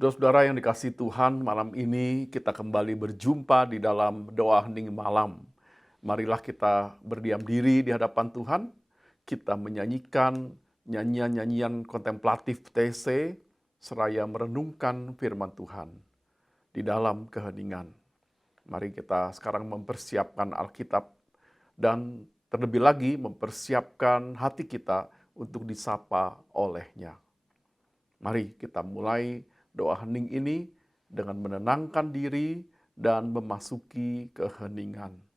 Saudara-saudara yang dikasihi Tuhan, malam ini kita kembali berjumpa di dalam doa hening malam. Marilah kita berdiam diri di hadapan Tuhan, kita menyanyikan nyanyian-nyanyian kontemplatif TC, seraya merenungkan firman Tuhan di dalam keheningan. Mari kita sekarang mempersiapkan Alkitab dan terlebih lagi mempersiapkan hati kita untuk disapa olehnya. Mari kita mulai doa hening ini dengan menenangkan diri dan memasuki keheningan.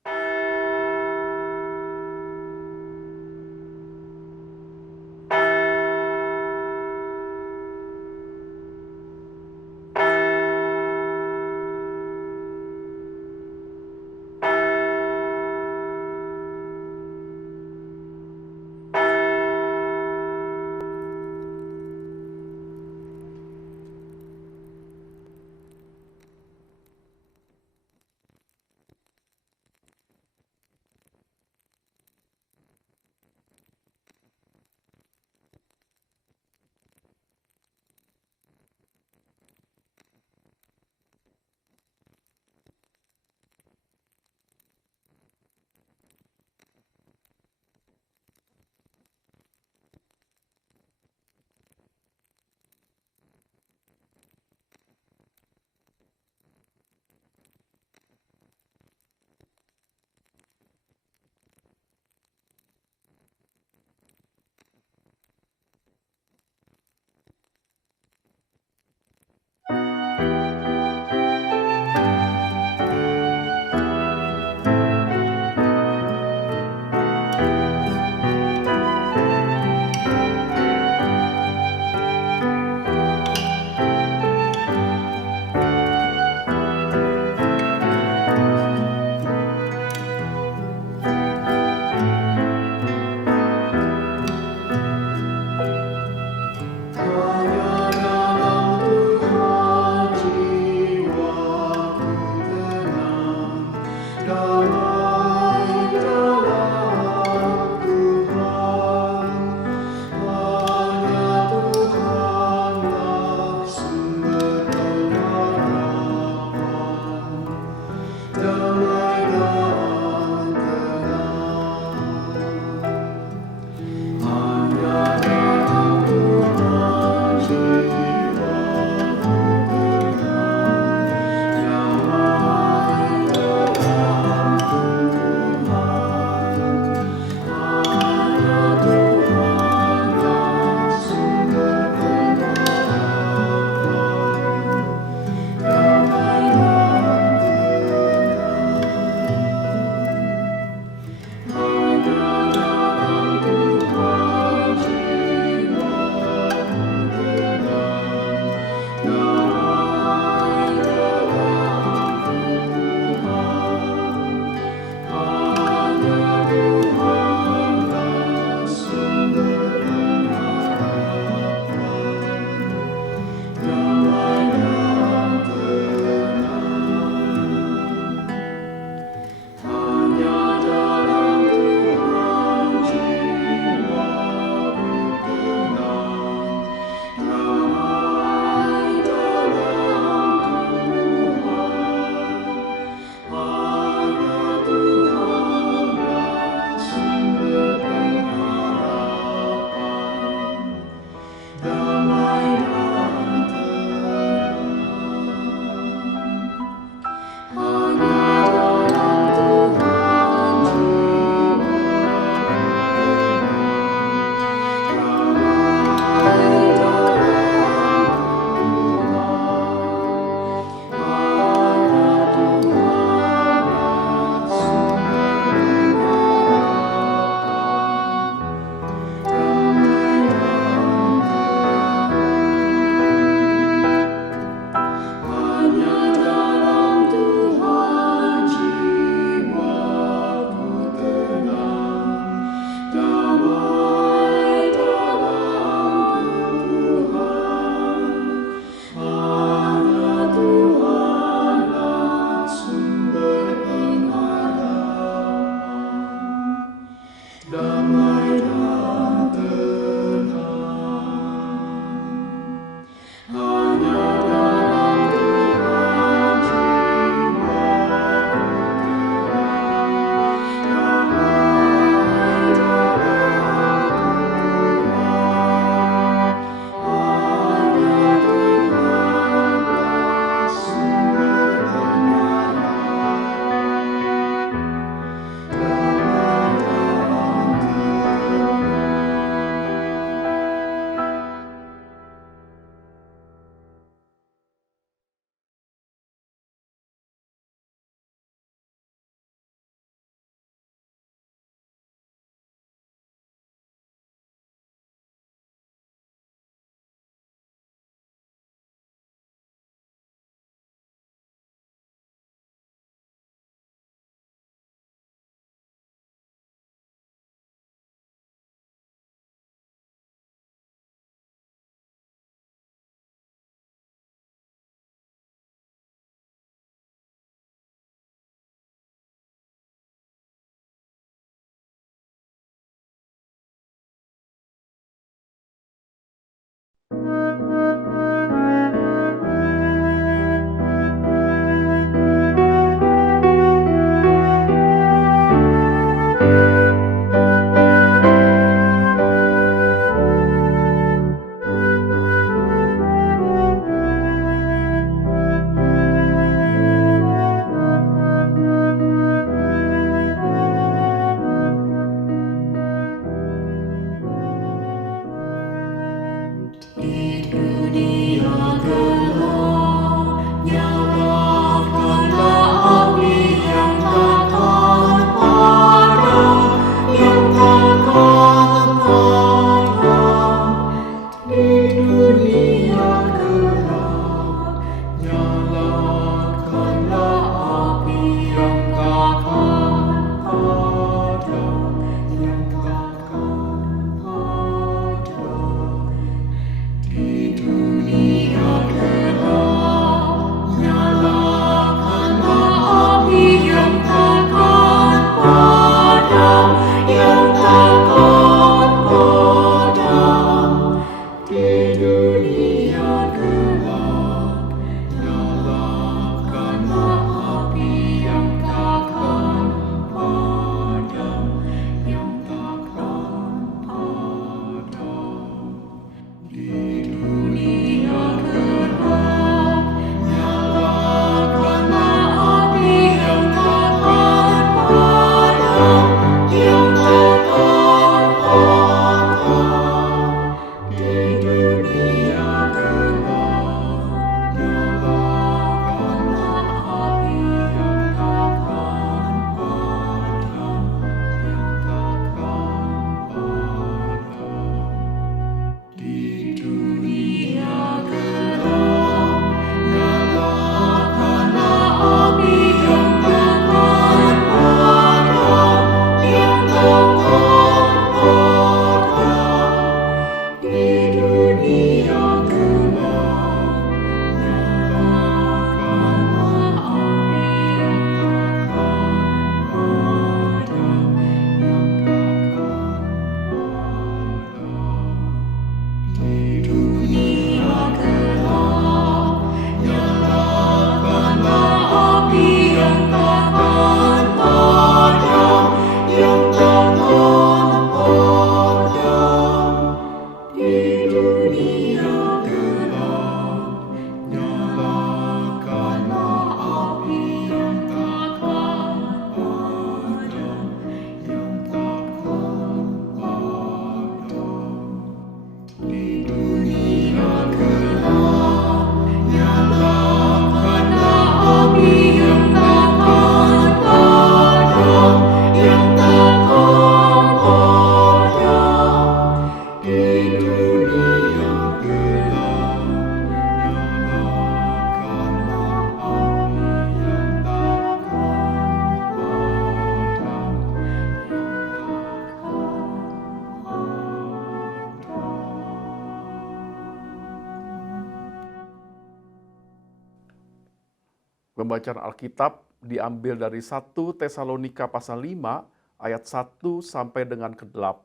Pembacaan Alkitab diambil dari 1 Tesalonika pasal 5 ayat 1 sampai dengan ke-8.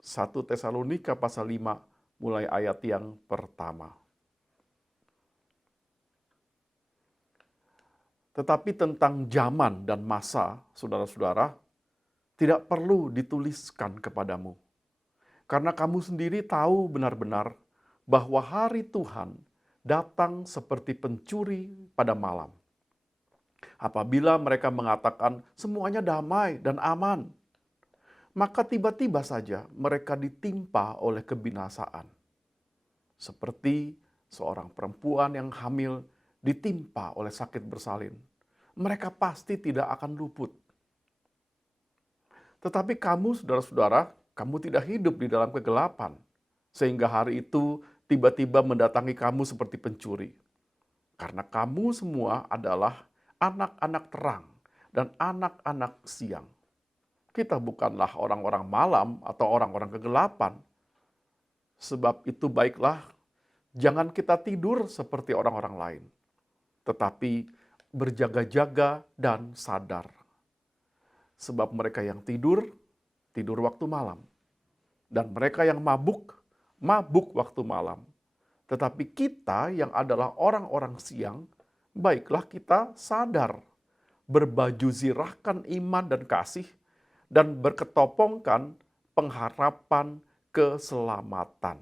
1 Tesalonika pasal 5 mulai ayat yang pertama. Tetapi tentang zaman dan masa, saudara-saudara, tidak perlu dituliskan kepadamu. Karena kamu sendiri tahu benar-benar bahwa hari Tuhan datang seperti pencuri pada malam. Apabila mereka mengatakan semuanya damai dan aman, maka tiba-tiba saja mereka ditimpa oleh kebinasaan. Seperti seorang perempuan yang hamil ditimpa oleh sakit bersalin. Mereka pasti tidak akan luput. Tetapi kamu, saudara-saudara, kamu tidak hidup di dalam kegelapan, sehingga hari itu tiba-tiba mendatangi kamu seperti pencuri. Karena kamu semua adalah anak-anak terang dan anak-anak siang. Kita bukanlah orang-orang malam atau orang-orang kegelapan. Sebab itu baiklah, jangan kita tidur seperti orang-orang lain, tetapi berjaga-jaga dan sadar. Sebab mereka yang tidur, tidur waktu malam. Dan mereka yang mabuk, mabuk waktu malam. Tetapi kita yang adalah orang-orang siang, baiklah kita sadar, berbaju zirahkan iman dan kasih, dan berketopongkan pengharapan keselamatan.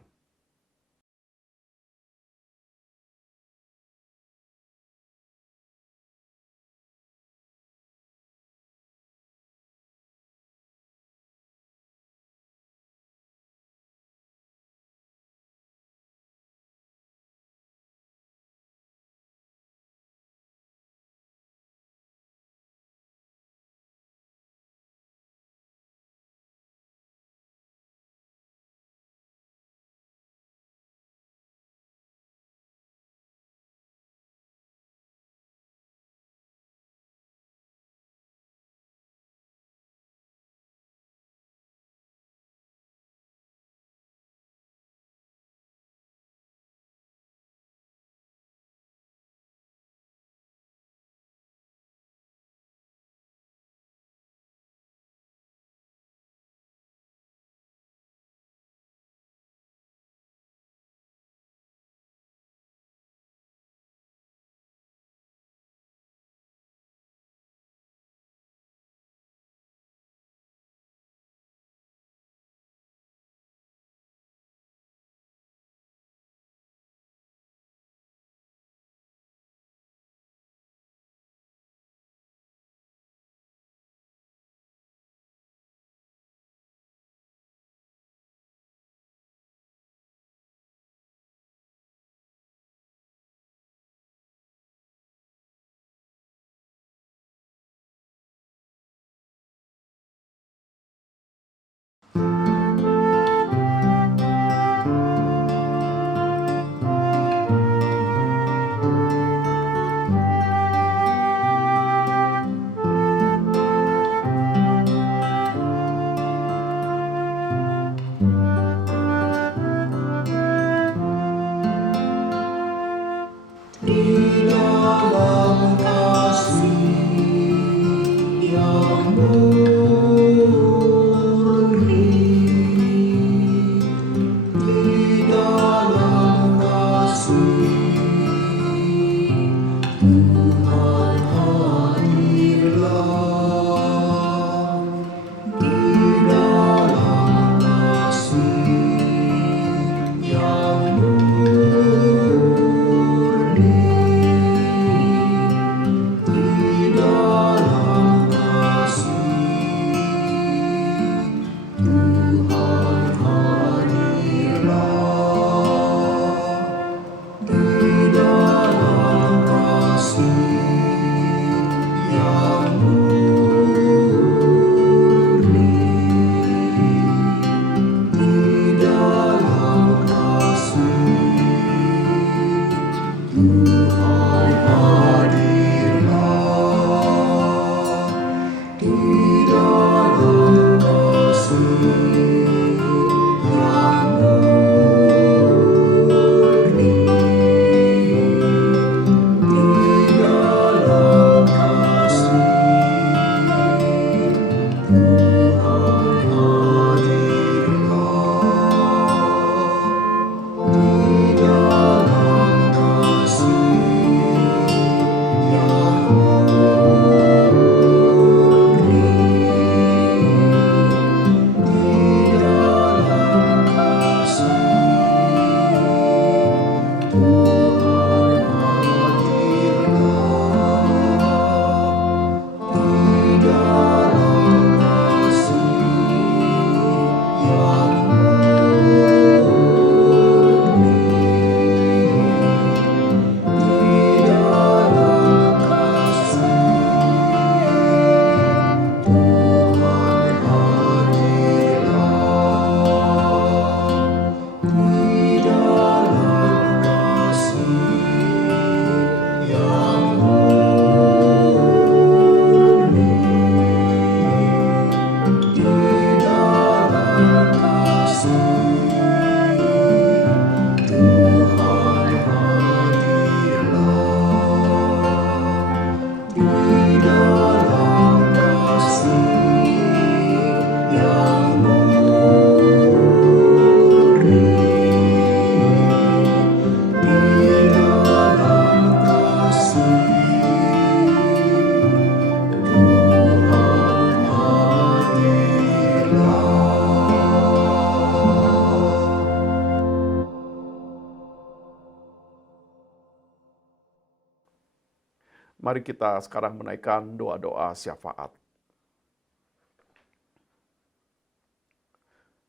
Mari kita sekarang menaikkan doa-doa syafaat.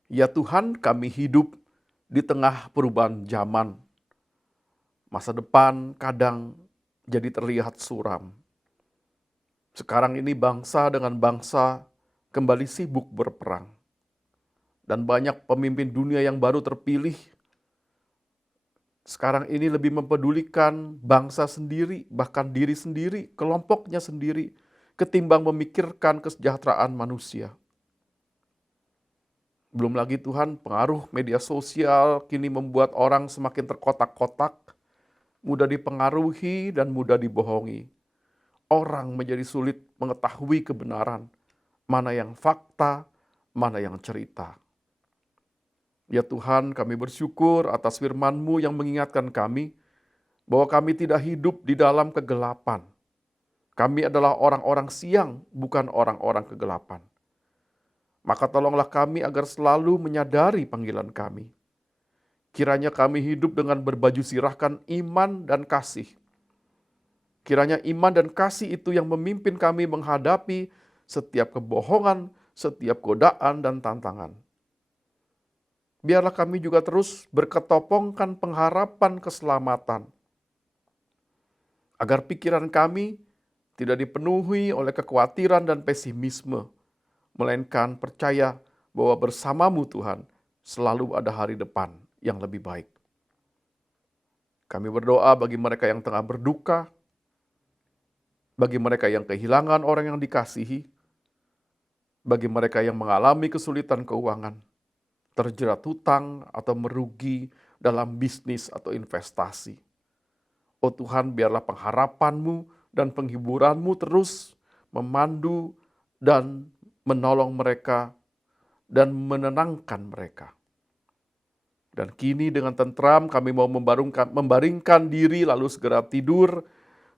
Ya Tuhan, kami hidup di tengah perubahan zaman. Masa depan kadang jadi terlihat suram. Sekarang ini bangsa dengan bangsa kembali sibuk berperang. Dan banyak pemimpin dunia yang baru terpilih sekarang ini lebih mempedulikan bangsa sendiri, bahkan diri sendiri, kelompoknya sendiri, ketimbang memikirkan kesejahteraan manusia. Belum lagi Tuhan, pengaruh media sosial kini membuat orang semakin terkotak-kotak, mudah dipengaruhi dan mudah dibohongi. Orang menjadi sulit mengetahui kebenaran, mana yang fakta, mana yang cerita. Ya Tuhan, kami bersyukur atas firman-Mu yang mengingatkan kami bahwa kami tidak hidup di dalam kegelapan. Kami adalah orang-orang siang, bukan orang-orang kegelapan. Maka tolonglah kami agar selalu menyadari panggilan kami. Kiranya kami hidup dengan berbaju sirahkan iman dan kasih. Kiranya iman dan kasih itu yang memimpin kami menghadapi setiap kebohongan, setiap godaan dan tantangan. Biarlah kami juga terus berketopongkan pengharapan keselamatan. Agar pikiran kami tidak dipenuhi oleh kekhawatiran dan pesimisme, melainkan percaya bahwa bersama-Mu Tuhan selalu ada hari depan yang lebih baik. Kami berdoa bagi mereka yang tengah berduka, bagi mereka yang kehilangan orang yang dikasihi, bagi mereka yang mengalami kesulitan keuangan, terjerat hutang atau merugi dalam bisnis atau investasi. Oh Tuhan, biarlah pengharapan-Mu dan penghiburan-Mu terus memandu dan menolong mereka dan menenangkan mereka. Dan kini dengan tentram kami mau membaringkan diri lalu segera tidur,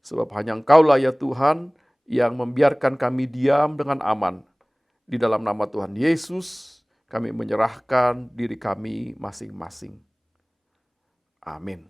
sebab hanya Engkau-Lah ya Tuhan yang membiarkan kami diam dengan aman. Di dalam nama Tuhan Yesus, kami menyerahkan diri kami masing-masing. Amin.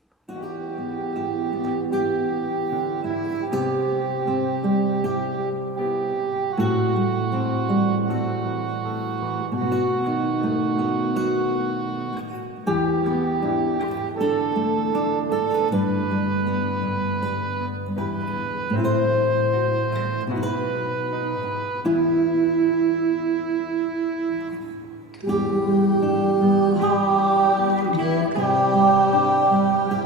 Tuhan dekat.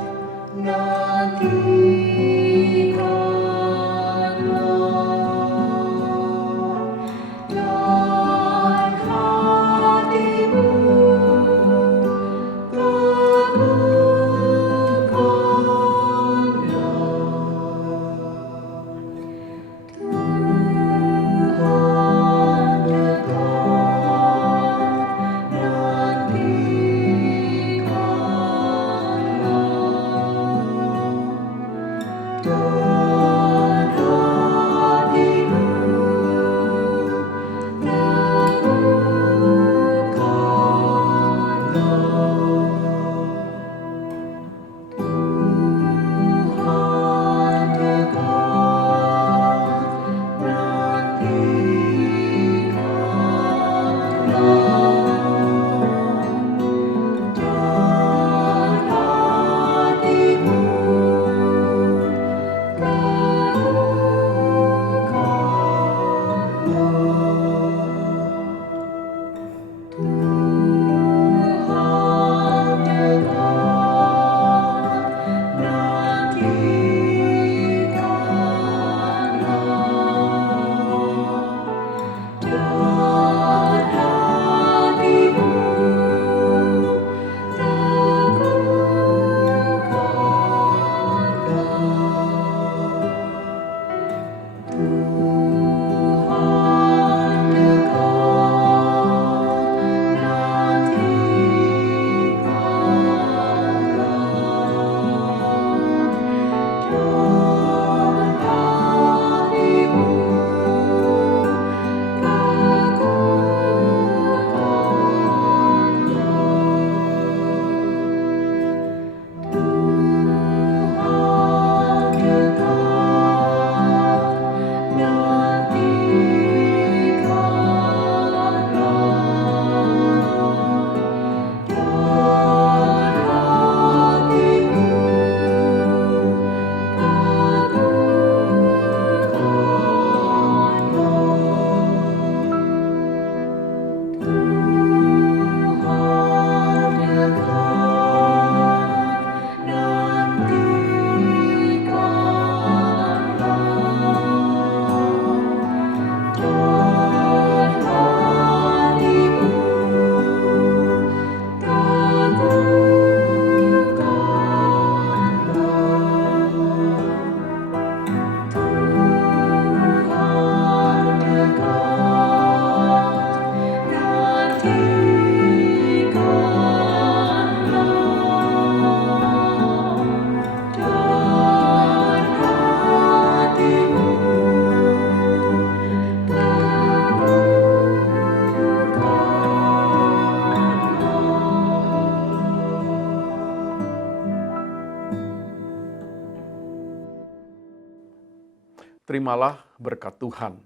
terimalah berkat Tuhan.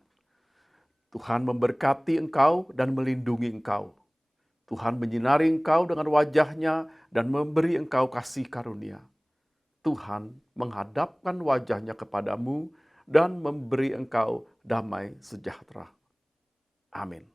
Tuhan memberkati engkau dan melindungi engkau. Tuhan menyinari engkau dengan wajah-Nya dan memberi engkau kasih karunia. Tuhan menghadapkan wajah-Nya kepadamu dan memberi engkau damai sejahtera. Amin.